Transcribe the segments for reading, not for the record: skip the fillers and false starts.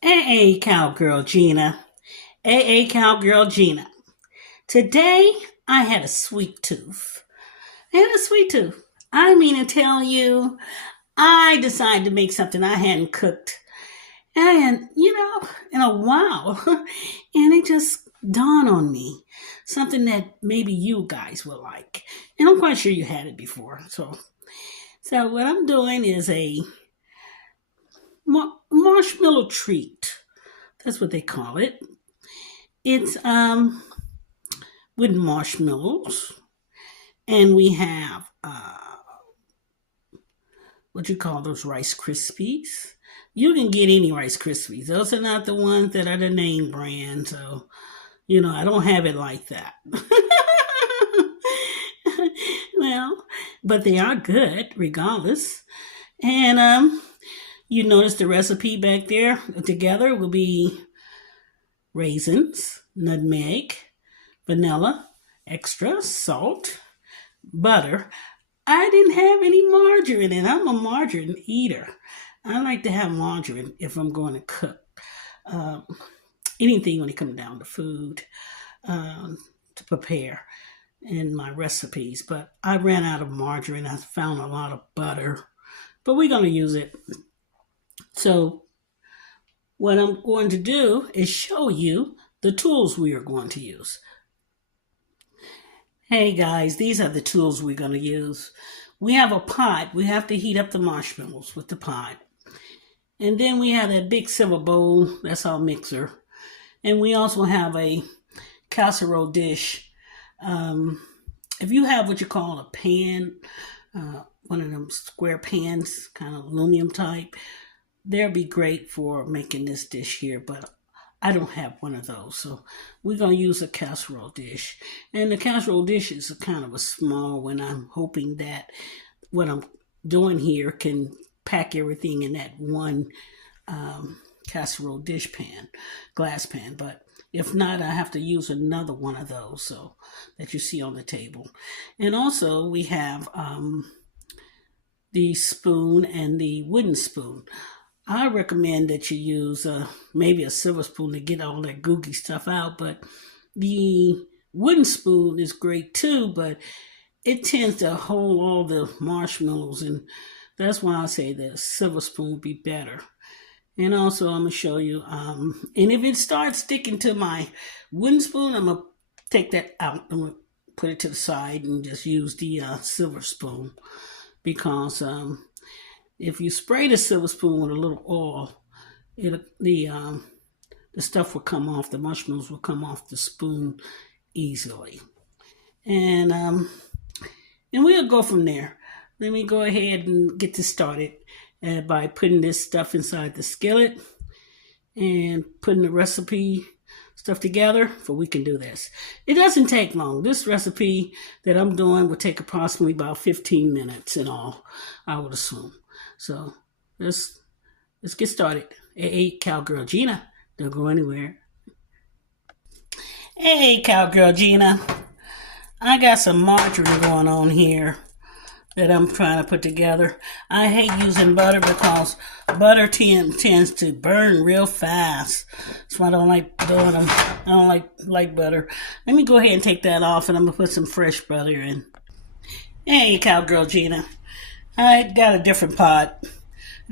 Hey, Cowgirl Gina. Hey, Cowgirl Gina. Today, I had a sweet tooth. I had a sweet tooth. I mean to tell you, I decided to make something I hadn't cooked. And, in a while. And it just dawned on me. Something that maybe you guys will like. And I'm quite sure you had it before. So what I'm doing is a marshmallow treat. That's what they call it. It's with marshmallows, and we have what you call those Rice Krispies. You can get any Rice Krispies. Those are not the ones that are the name brand. So I don't have it like that. Well, but they are good regardless. And you notice the recipe back there together will be raisins, nutmeg, vanilla, extra salt, butter. I didn't have any margarine, and I'm a margarine eater. I like to have margarine if I'm going to cook um, anything when it comes down to food to prepare in my recipes. But I ran out of margarine. I found a lot of butter, but we're going to use it. So what I'm going to do is show you the tools we are going to use. Hey guys, these are the tools we're going to use. We have a pot. We have to heat up the marshmallows with the pot. And then we have that big silver bowl. That's our mixer. And we also have a casserole dish. If you have what you call a pan, one of them square pans, kind of aluminum type, they'll be great for making this dish here, but I don't have one of those. So we're going to use a casserole dish. And the casserole dish is a kind of a small one. I'm hoping that what I'm doing here can pack everything in that one casserole dish pan, glass pan. But if not, I have to use another one of those so that you see on the table. And also we have the spoon and the wooden spoon. I recommend that you use maybe a silver spoon to get all that gooey stuff out, but the wooden spoon is great too, but it tends to hold all the marshmallows, and that's why I say the silver spoon would be better. And also I'm going to show you, and if it starts sticking to my wooden spoon, I'm going to take that out. I'm going to put it to the side and just use the silver spoon, because if you spray the silver spoon with a little oil, the stuff will come off. The marshmallows will come off the spoon easily, and we'll go from there. Let me go ahead and get this started by putting this stuff inside the skillet and putting the recipe stuff together so we can do this. It doesn't take long. This recipe that I'm doing will take approximately about 15 minutes in all, I would assume. So let's get started. Hey, Cowgirl Gina, don't go anywhere. Hey, Cowgirl Gina, I got some margarine going on here that I'm trying to put together. I hate using butter because butter tends to burn real fast. That's why I don't like doing them. I don't like butter. Let me go ahead and take that off, and I'm gonna put some fresh butter in. Hey, Cowgirl Gina, I got a different pot. I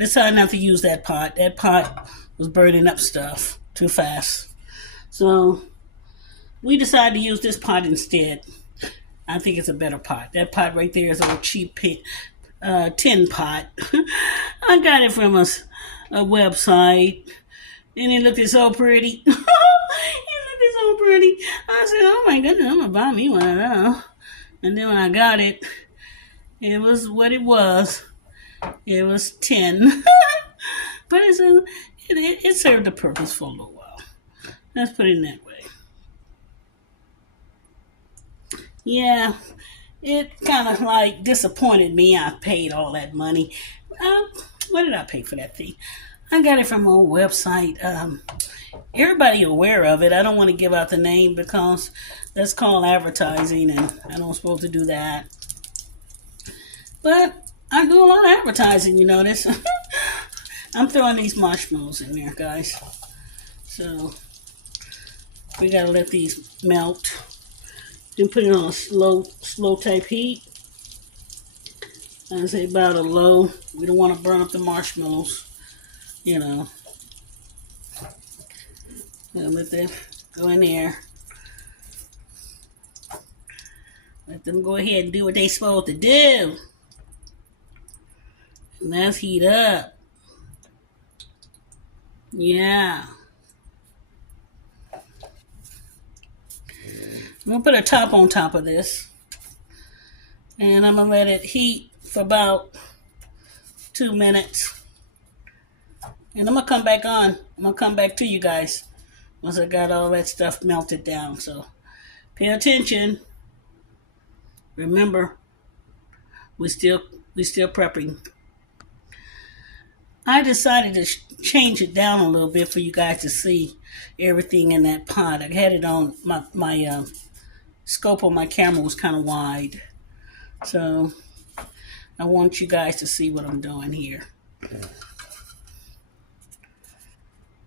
decided not to use that pot. That pot was burning up stuff too fast. So we decided to use this pot instead. I think it's a better pot. That pot right there is a cheap tin pot. I got it from a website, and it looked so pretty. It looked so pretty. I said, oh my goodness, I'm going to buy me one of those. And then when I got it, it was what it was. It was tin. But it served a purpose for a little while. Let's put it in that way. Yeah, it kind of like disappointed me. I paid all that money. What did I pay for that thing? I got it from a website. Everybody aware of it. I don't want to give out the name because that's called advertising, and I don't supposed to do that. But I do a lot of advertising, you notice. I'm throwing these marshmallows in there, guys. So we gotta let these melt. Then put it on a slow type heat. I say about a low. We don't want to burn up the marshmallows, you know. So let them go in there. Let them go ahead and do what they're supposed to do. And let's heat up. Yeah. I'm going to put a top on top of this. And I'm going to let it heat for about 2 minutes. And I'm going to come back on. I'm going to come back to you guys once I got all that stuff melted down. So pay attention. Remember, we're still prepping. I decided to change it down a little bit for you guys to see everything in that pot. I had it on my scope on my camera was kind of wide. So I want you guys to see what I'm doing here.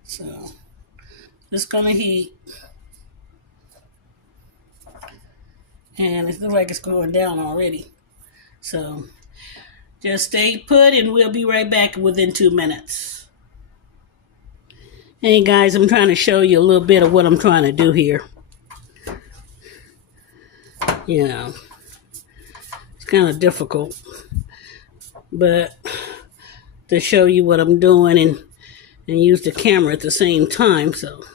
So it's gonna heat. And it looks like it's going down already. So just stay put and we'll be right back within 2 minutes. Hey guys, I'm trying to show you a little bit of what I'm trying to do here. You know, it's kind of difficult, but to show you what I'm doing and use the camera at the same time. So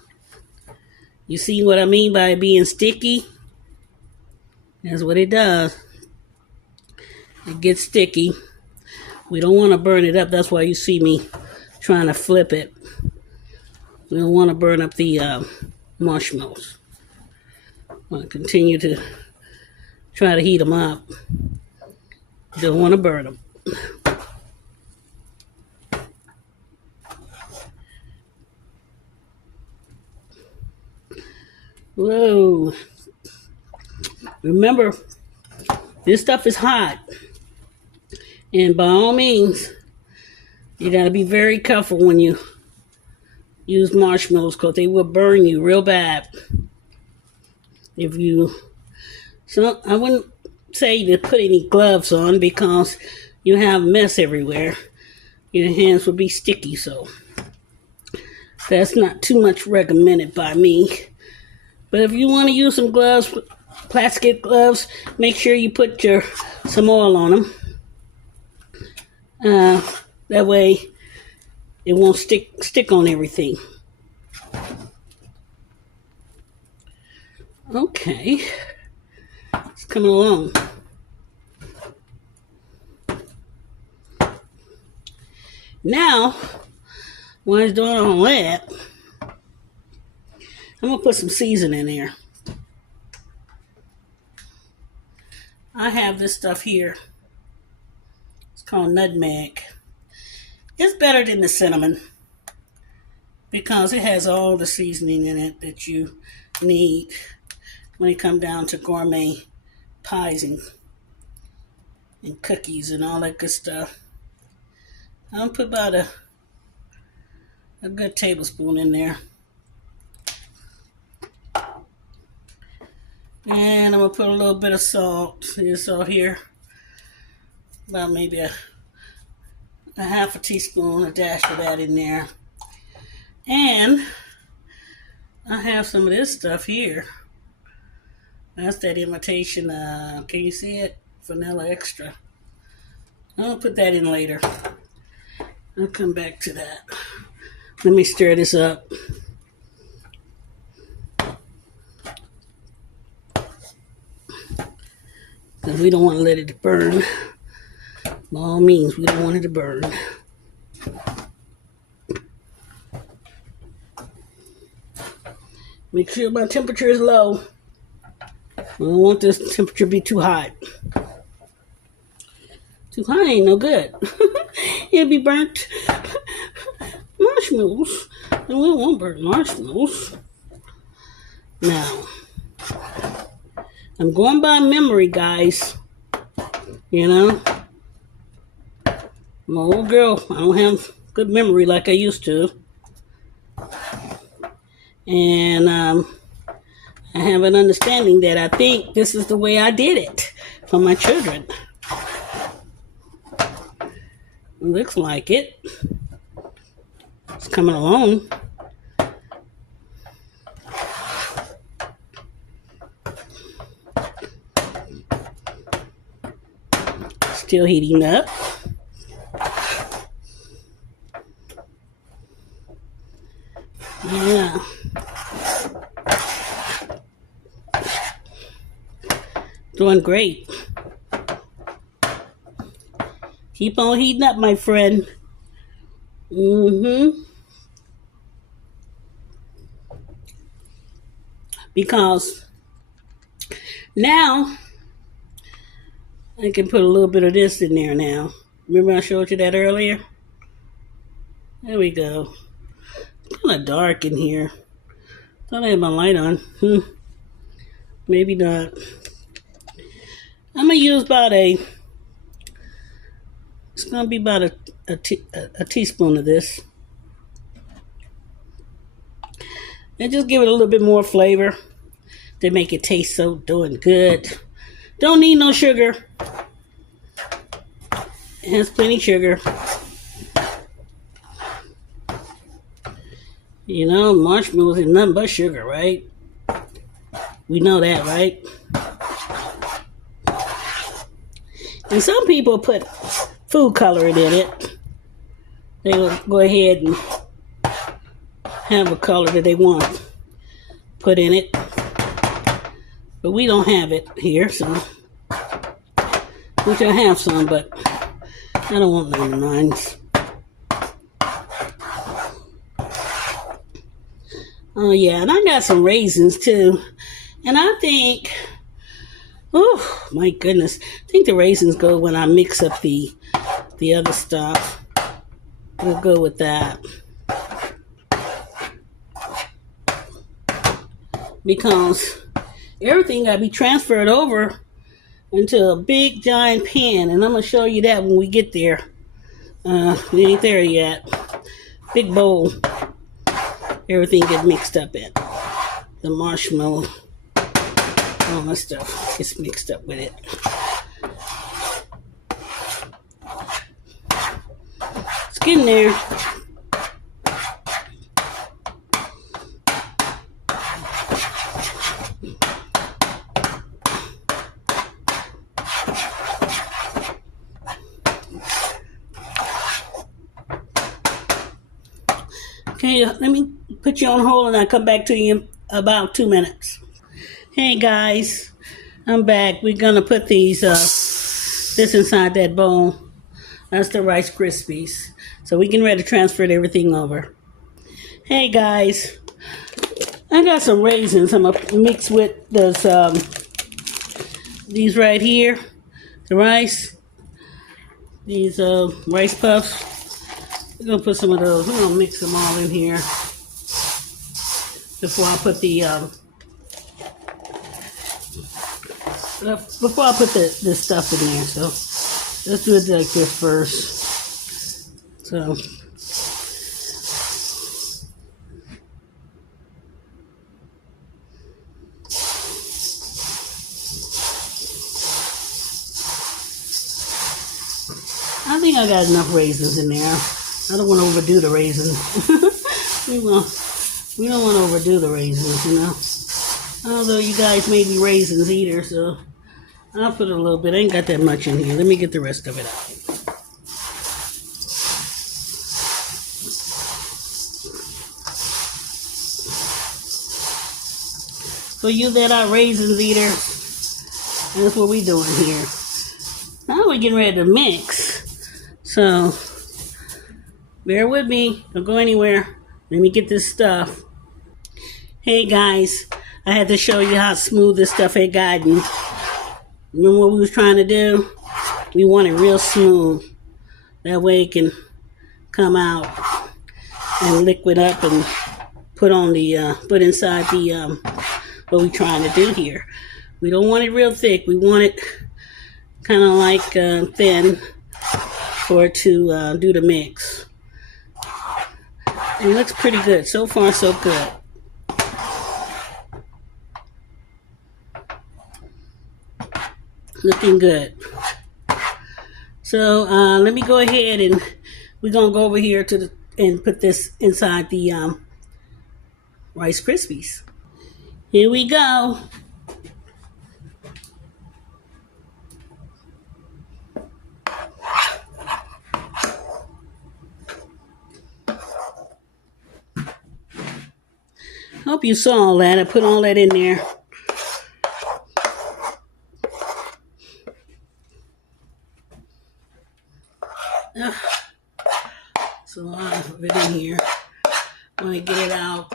you see what I mean by being sticky? That's what it does. It gets sticky. We don't want to burn it up. That's why you see me trying to flip it. We don't want to burn up the marshmallows. I want to continue to try to heat them up. Don't want to burn them. Whoa. Remember, this stuff is hot. And by all means, you got to be very careful when you use marshmallows because they will burn you real bad. So I wouldn't say to put any gloves on because you have mess everywhere. Your hands will be sticky, so that's not too much recommended by me. But if you want to use some gloves, plastic gloves, make sure you put some oil on them. That way it won't stick on everything. Okay, it's coming along. Now, when I was doing all that, I'm gonna put some seasoning in there. I have this stuff here. It's called nutmeg. It's better than the cinnamon because it has all the seasoning in it that you need when it comes down to gourmet pies and cookies and all that good stuff. I'll put about a good tablespoon in there. And I'm going to put a little bit of salt. This salt here. About maybe a half a teaspoon, a dash of that in there. And I have some of this stuff here. That's that imitation, can you see it? Vanilla extra. I'll put that in later. I'll come back to that. Let me stir this up. Because we don't want to let it burn. By all means, we don't want it to burn. Make sure my temperature is low. I don't want this temperature to be too hot. Too high ain't no good. It'll be burnt marshmallows. And we don't want burnt marshmallows. Now, I'm going by memory, guys. You know? I'm an old girl. I don't have good memory like I used to. And I have an understanding that I think this is the way I did it for my children. Looks like it. It's coming along. Still heating up. Yeah. Doing great. Keep on heating up, my friend. Because now I can put a little bit of this in there now. Remember I showed you that earlier? There we go. It's kind of dark in here. Thought I had my light on. Maybe not. I'm going to use about it's going to be about a teaspoon of this. And just give it a little bit more flavor to make it taste so doing good. Don't need no sugar. It has plenty of sugar. You know, marshmallows is nothing but sugar, right? We know that, right? And some people put food coloring in it. They will go ahead and have a color that they want put in it. But we don't have it here, so we can have some, but I don't want none of mine. Oh yeah, and I got some raisins too. And I think, oh my goodness, I think the raisins go when I mix up the other stuff. We'll go with that. Because everything got to be transferred over into a big giant pan. And I'm going to show you that when we get there. We ain't there yet. Big bowl. Everything gets mixed up in. The marshmallow. All that stuff gets mixed up with it. It's getting there. Okay, let me put you on hold and I'll come back to you in about 2 minutes. Hey guys, I'm back. We're gonna put these this inside that bowl. That's the Rice Krispies. So we can ready to transfer everything over. Hey guys, I got some raisins. I'm gonna mix with these right here, the rice. These rice puffs. We're gonna put some of those. We're gonna mix them all in here before I put this stuff in there. So let's do it like this first. So I think I got enough raisins in there. I don't want to overdo the raisins. we don't want to overdo the raisins, you know. Although you guys may be raisins eaters, so I'll put a little bit. I ain't got that much in here. Let me get the rest of it out. So you that are raisins eaters, that's what we doing here. Now we're getting ready to mix. So bear with me. Don't go anywhere. Let me get this stuff. Hey guys, I had to show you how smooth this stuff had gotten. Remember what we was trying to do? We want it real smooth. That way it can come out and liquid up and put inside the what we're trying to do here. We don't want it real thick. We want it kind of like thin for it to do the mix. It looks pretty good. So far, so good. Looking good. So let me go ahead and we're gonna go over here and put this inside the Rice Krispies. Here we go. Hope you saw all that. I put all that in there. It's a lot of it in here. I'm going to get it out.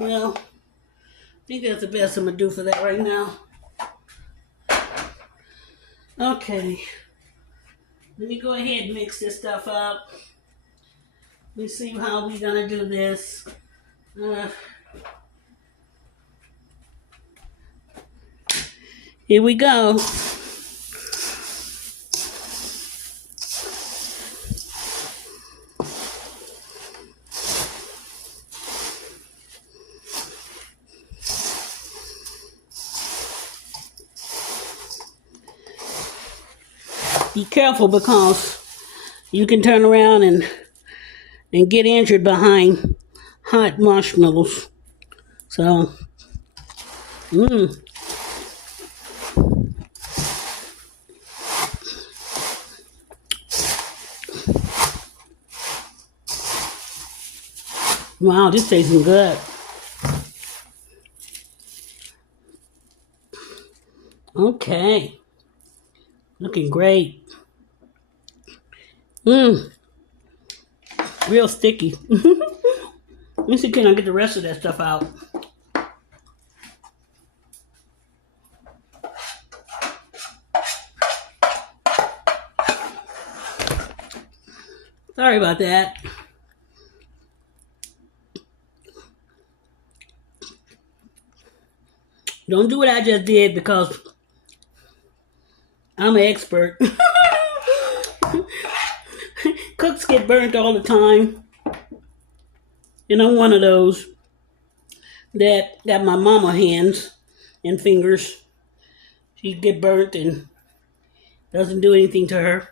Well, I think that's the best I'm going to do for that right now. Okay. Let me go ahead and mix this stuff up. Let's see how we're going to do this. Here we go. Be careful because you can turn around and get injured behind hot marshmallows. So, Wow, this tastes good. Okay. Looking great. Real sticky. Let me see, can I get the rest of that stuff out? Sorry about that. Don't do what I just did because I'm an expert. Cooks get burnt all the time. And I'm one of those that got my mama hands and fingers. She get burnt and doesn't do anything to her.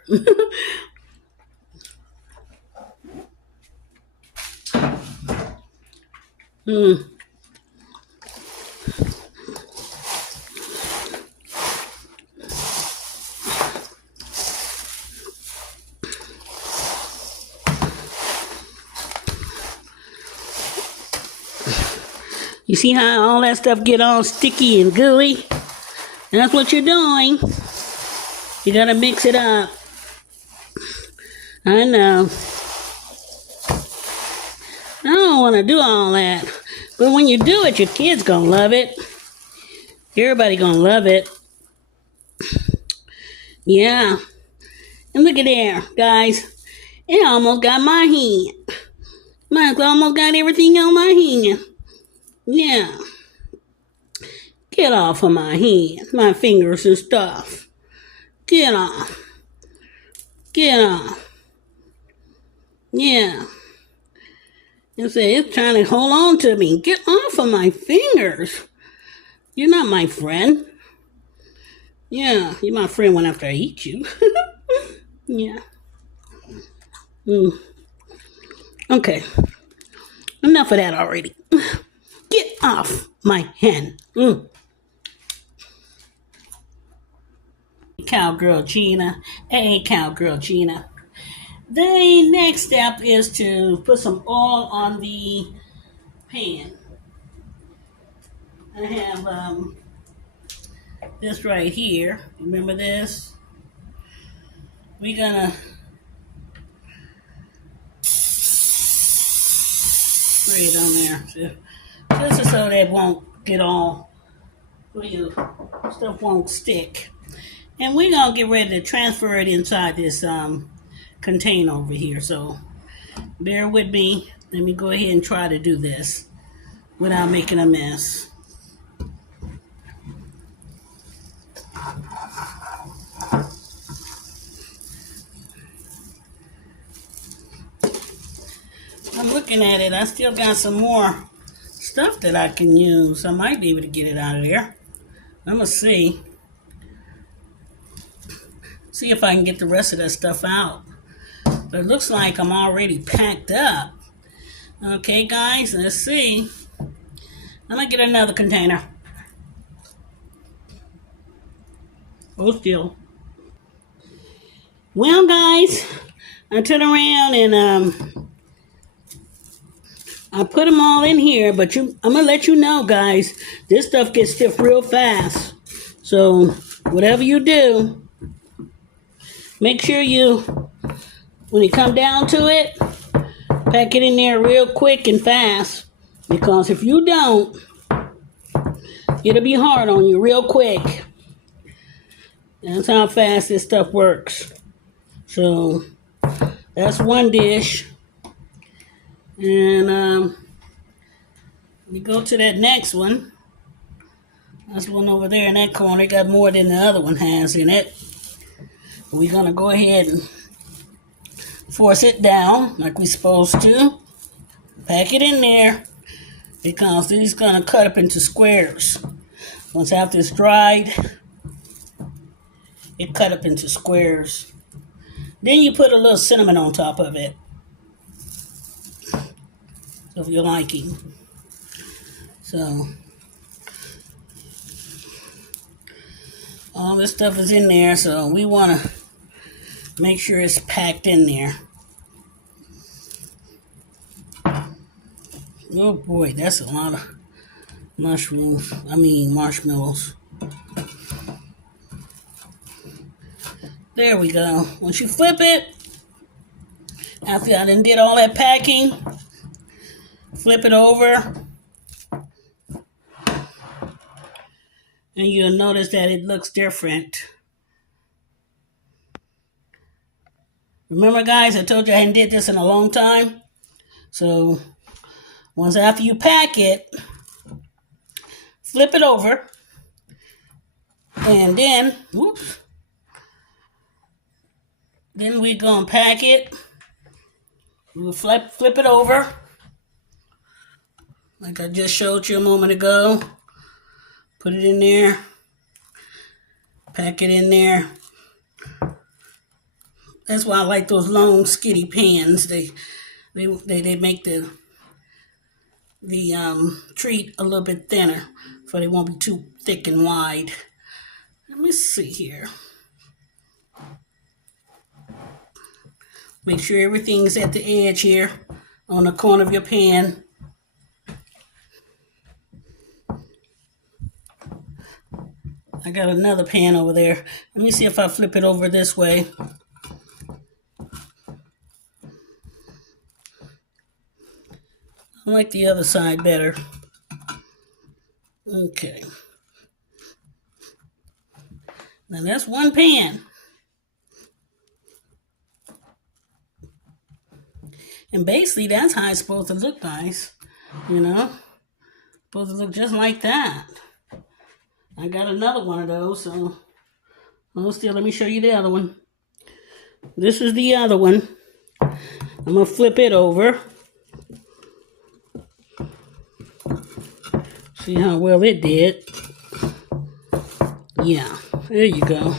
You see how all that stuff get all sticky and gooey? That's what you're doing. You gotta mix it up. I know. I don't want to do all that. But when you do it, your kids gonna love it. Everybody gonna love it. Yeah. And look at there, guys. It almost got my hand. Mine's almost got everything on my hand. Yeah. Get off of my hand, my fingers and stuff. Get off. Get off. Yeah. You say it's trying to hold on to me. Get off of my fingers. You're not my friend. Yeah, you're my friend when after I eat you. Yeah. Okay. Enough of that already. Get off my hand. Cowgirl Gina. Hey, Cowgirl Gina. The next step is to put some oil on the pan. I have this right here. Remember this? We're gonna spray it on there. This is so that won't get all, stuff won't stick. And we're gonna get ready to transfer it inside this container over here. So bear with me. Let me go ahead and try to do this without making a mess. looking at it, I still got some more stuff that I can use. I might be able to get it out of there. I'm going to see. See if I can get the rest of that stuff out. But it looks like I'm already packed up. Okay, guys, let's see. I'm going to get another container. Hold still. Well, guys, I turned around and I put them all in here, but I'm going to let you know, guys, this stuff gets stiff real fast. So, whatever you do, make sure when you come down to it, pack it in there real quick and fast. Because if you don't, it'll be hard on you real quick. That's how fast this stuff works. So, that's one dish. And we go to that next one. That's one over there in that corner. It got more than the other one has in it. We're going to go ahead and force it down like we're supposed to. Pack it in there because these going to cut up into squares. Once after it's dried, it cut up into squares. Then you put a little cinnamon on top of it. So if you're liking. So all this stuff is in there, so we want to make sure it's packed in there. Oh boy, that's a lot of marshmallows. There we go. Once you flip it, after I done did all that packing, flip it over. And you'll notice that it looks different. Remember, guys, I told you I hadn't did this in a long time. So, once after you pack it, flip it over. And then, whoops. Then we're going to pack it. We'll flip it over. Like I just showed you a moment ago. Put it in there. Pack it in there. That's why I like those long, skinny pans. They make the treat a little bit thinner, so they won't be too thick and wide. Let me see here. Make sure everything's at the edge here on the corner of your pan. I got another pan over there. Let me see if I flip it over this way. I like the other side better. Okay. Now that's one pan. And basically that's how it's supposed to look, guys. You know? Supposed to look just like that. I got another one of those, so hold still, let me show you the other one. This is the other one. I'm going to flip it over. See how well it did. Yeah, there you go.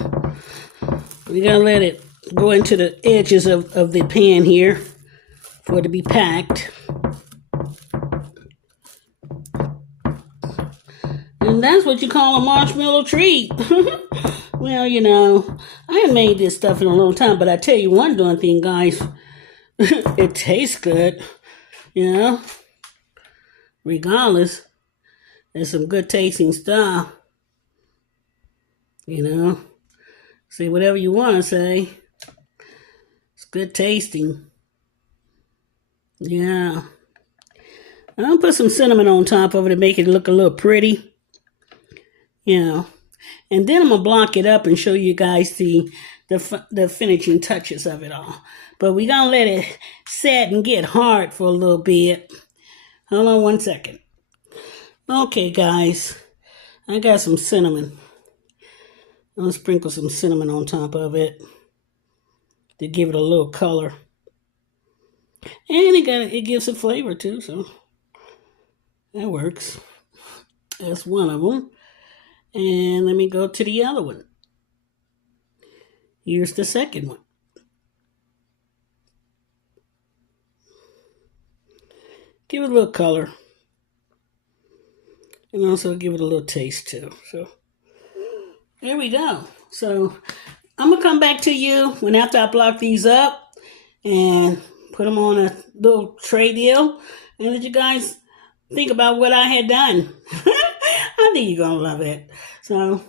We got to let it go into the edges of the pan here for it to be packed. And that's what you call a marshmallow treat. Well, you know, I haven't made this stuff in a long time, but I tell you one darn thing, guys. It tastes good, you know. Regardless, it's some good tasting stuff. You know, say whatever you want to say. It's good tasting. Yeah. I'm going to put some cinnamon on top of it to make it look a little pretty. You know, and then I'm going to block it up and show you guys the finishing touches of it all. But we're going to let it set and get hard for a little bit. Hold on one second. Okay, guys, I got some cinnamon. I'm going to sprinkle some cinnamon on top of it to give it a little color. And it gives a flavor too, so that works. That's one of them. And let me go to the other one. Here's the second one. Give it a little color. And also give it a little taste too. So there we go. So I'm gonna come back to you when after I block these up and put them on a little tray deal and let you guys think about what I had done. I think you're gonna love it. So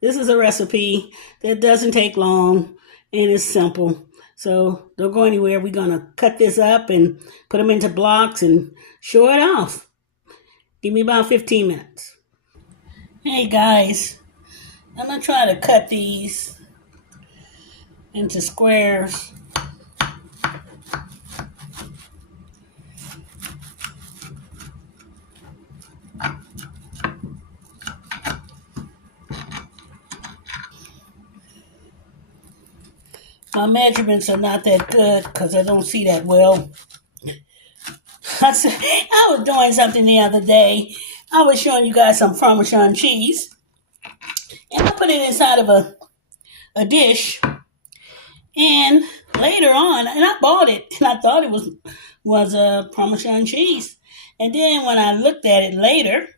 this is a recipe that doesn't take long and it's simple. So don't go anywhere. We're gonna cut this up and put them into blocks and show it off. Give me about 15 minutes. Hey guys, I'm gonna try to cut these into squares. My measurements are not that good because I don't see that well. I was doing something the other day. I was showing you guys some Parmesan cheese. And I put it inside of a dish. And later on, and I bought it, and I thought it was Parmesan cheese. And then when I looked at it later,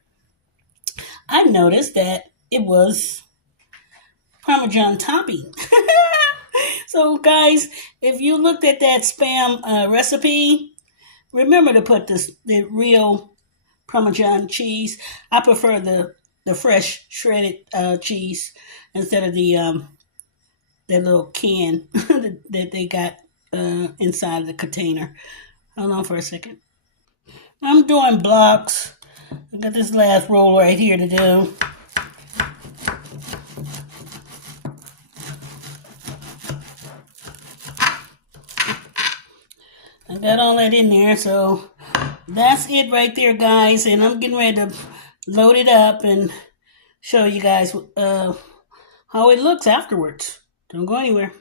I noticed that it was Parmesan topping. So guys, if you looked at that Spam recipe, remember to put the real Parmesan cheese. I prefer the fresh shredded cheese instead of the little can that they got inside the container. Hold on for a second. I'm doing blocks. I got this last roll right here to do. I got all that in there, so that's it right there, guys. And I'm getting ready to load it up and show you guys how it looks afterwards. Don't go anywhere.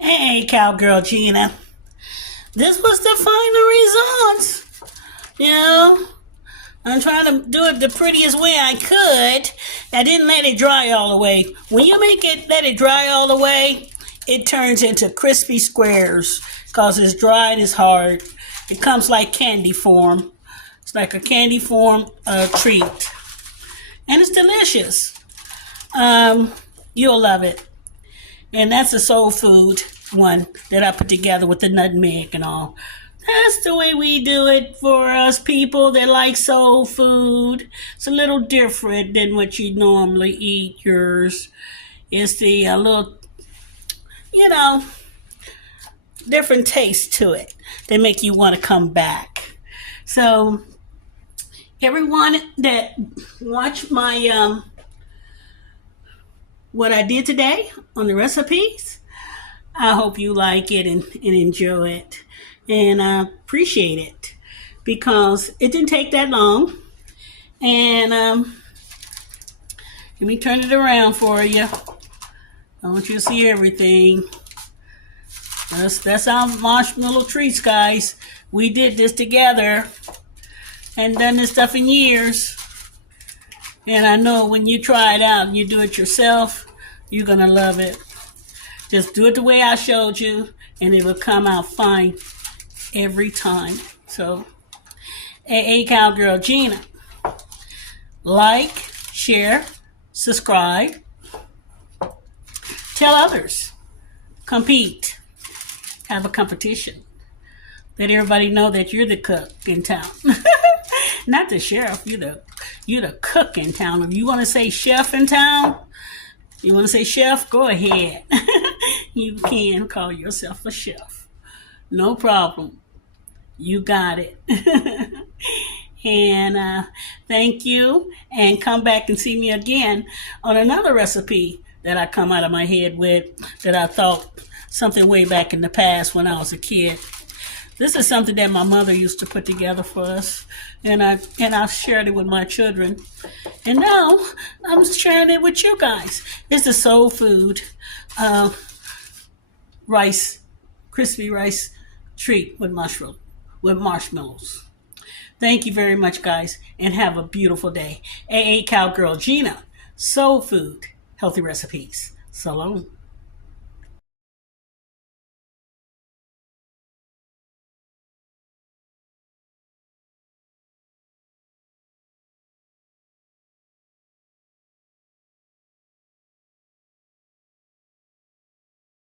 Hey, Cowgirl Gina. This was the final results. You know, I'm trying to do it the prettiest way I could. I didn't let it dry all the way. When you let it dry all the way, it turns into crispy squares because it's dry and it's hard. It comes like candy form. It's like a candy form treat. And it's delicious. You'll love it. And that's the soul food one that I put together with the nutmeg and all. That's the way we do it for us people that like soul food. It's a little different than what you normally eat yours. It's the little, different taste to it that make you want to come back. So everyone that watched my what I did today on the recipes, I hope you like it and enjoy it. And I appreciate it because it didn't take that long. And let me turn it around for you. I want you to see everything. That's our marshmallow treats, guys. We did this together and done this stuff in years. And I know when you try it out and you do it yourself, you're going to love it. Just do it the way I showed you and it will come out fine every time. So, hey, Cowgirl Gina. Like, share, subscribe. Tell others. Compete. Have a competition. Let everybody know that you're the cook in town. Not the sheriff, you're the cook in town. If you want to say chef in town, you want to say chef, go ahead. You can call yourself a chef. No problem. You got it. And thank you. And come back and see me again on another recipe that I come out of my head with that I thought something way back in the past when I was a kid. This is something that my mother used to put together for us, and I shared it with my children. And now I'm sharing it with you guys. It's the soul food rice, crispy rice treat with marshmallows. Thank you very much, guys, and have a beautiful day. AA Cowgirl Gina, Soul Food, Healthy Recipes. So long.